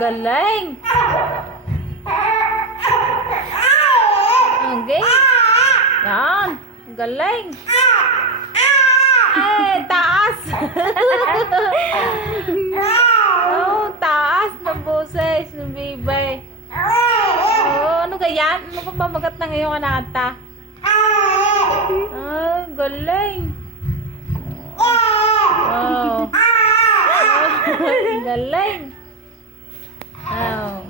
galing. Okay. Yan. Galing. Ay, taas. Oh, taas ng boses ng bibay. Oh, ano kaya? Ano ka mabagat na ngayong anata? Ah, galing. Oh. Galing. Oh.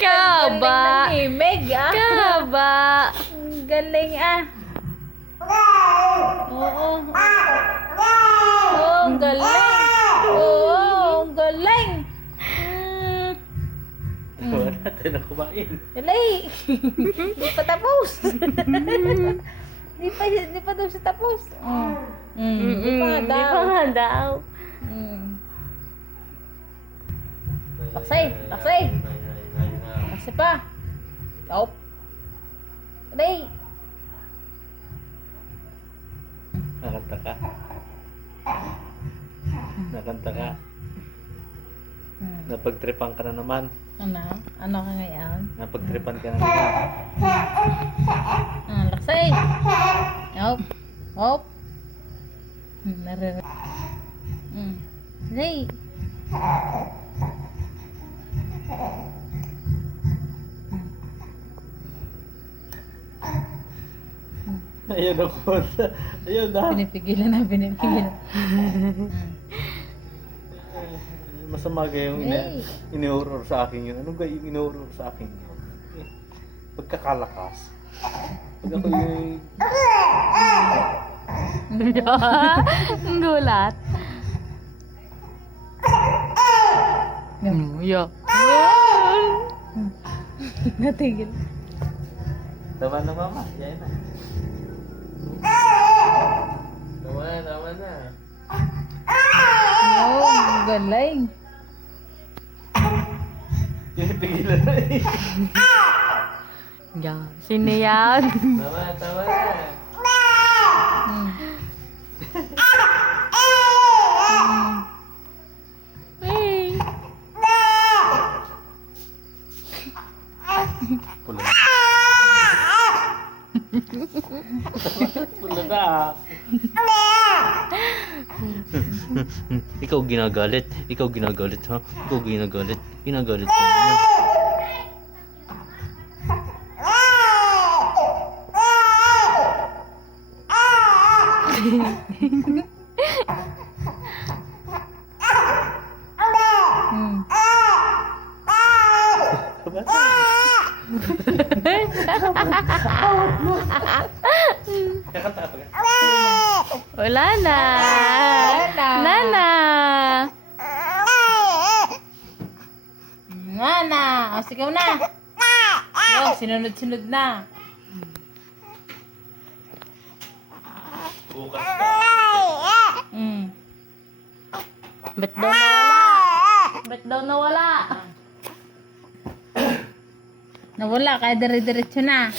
Kaba. Galing ng imig, ah. Kaba. Galing, ah. Oo. Oh, galing. Oo, galing. Wala natin na kumain. Galing. Hindi pa tapos. Hindi pa daw siya tapos. Hindi pa nga Di daw. pa nga daw. Taksay, taksay. Taksay pa. Stop. Galing. Nakanta ka. Nakanta ka. Napagtripan ka na naman. Ano? Ano ka ngayon? Napagtripan ka na naman. Laksay. Hop. Hop. Naririnig. Zay. Ayun ako. Ayun na. Pinipigilan na, pinipigilan. Masama kayong Hey. ini-horror sa akin yun. Ano ba yung ini-horror sa akin yun? Pagkakalakas. Pag ako yung... Ang gulat. Yo. Natigil. Tama na mama. Yan na. Tama na. Oh, galing. Pinipigilan na eh. Yeah. Sino yan? Tama na. Hey. Pula na. Pula na. Ikaw ginagalit. Ikaw ginagalit, ha? Ikaw ginagalit. Ginagalit ka naman. Kakanta ka pa ka? Wala na. Nana. Nga na. O, sigaw na. O, sinunod-sunod na. Bukas ka. Ba't daw nawala? Ba't daw nawala? Nawala, kaya dire-diretso na.